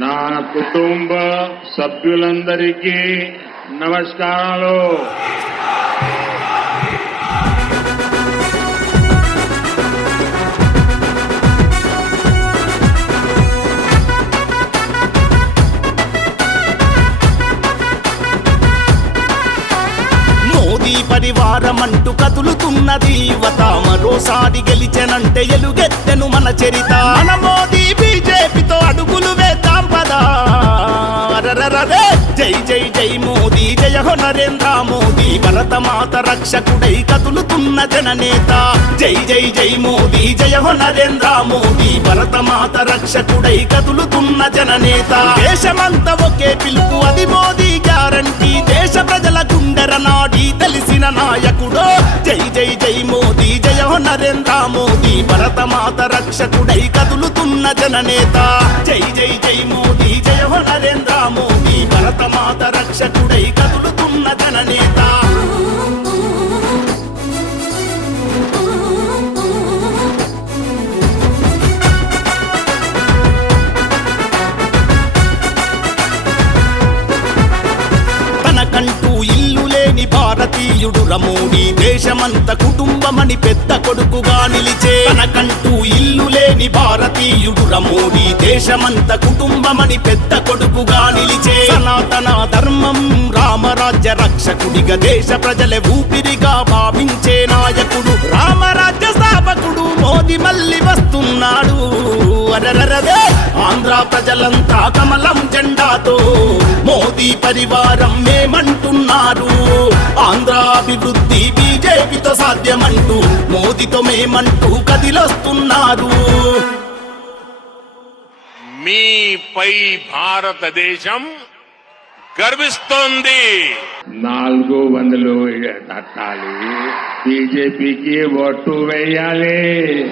నా కుటుంబ సభ్యులందరికీ నమస్కారాలు. మోదీ పరివారం అంటూ కదులుతున్నది. యువత మరోసారి గెలిచెనంటే ఎలుగెత్తెను మన చరిత. మన మోదీ బీజేపీతో అడుగులు జై జై మోదీ జయ హో నరేంద్ర మోదీ. భరత మాత రక్షకుడై కదులుతున్న జననేత. జై జై జై మోదీ జయ హో నరేంద్ర మోదీ. భరత మాత రక్షకుడై కదులుతున్న జననేత. దేశమంతా ఒకే పిలుపు అది మోదీ గ్యారంటీ. దేశ ప్రజల గుండెర నాడి తెలిసిన నాయకుడు. జై జై జై మోదీ జయ హో నరేంద్ర మోదీ. భరత మాత రక్షకుడై కదులుతున్న జననేత. జై జై జై మోదీ జయ హో నరేంద్ర రక్షకుడై కదులుతున్న జననేత తనకంటూ ఇల్లు లేని భారతీయుడు రమోడి దేశమంత కుటుంబమని పెద్ద కొడుకుగా నిలిచే. తనకంటూ ఇల్లు లేని భారతీయుడు రమోడీ. దేశమంత కుటుంబమని పెద్ద కొడుకుగా నిలిచే సనాతన ధర్మం రామరాజ్య రక్షకుడిగా దేశ ప్రజల ఊపిరిగా భావించే నాయకుడు. రామరాజ్య స్థాపకుడు మోదీ మళ్ళీ వస్తున్నాడు. అరరరదే ఆంధ్ర ప్రజలంతా కమలం జెండాతో మోదీ పరివారం మేమంటున్నారు. ఆంధ్ర అభివృద్ధి బీజేపీతో సాధ్యమంటూ మోదీతో మేమంటూ కదిలొస్తున్నారు. మీపై భారతదేశం గర్విస్తోంది. నాలుగు వందలు కట్టాలి. బీజేపీకి ఓటు వేయాలి.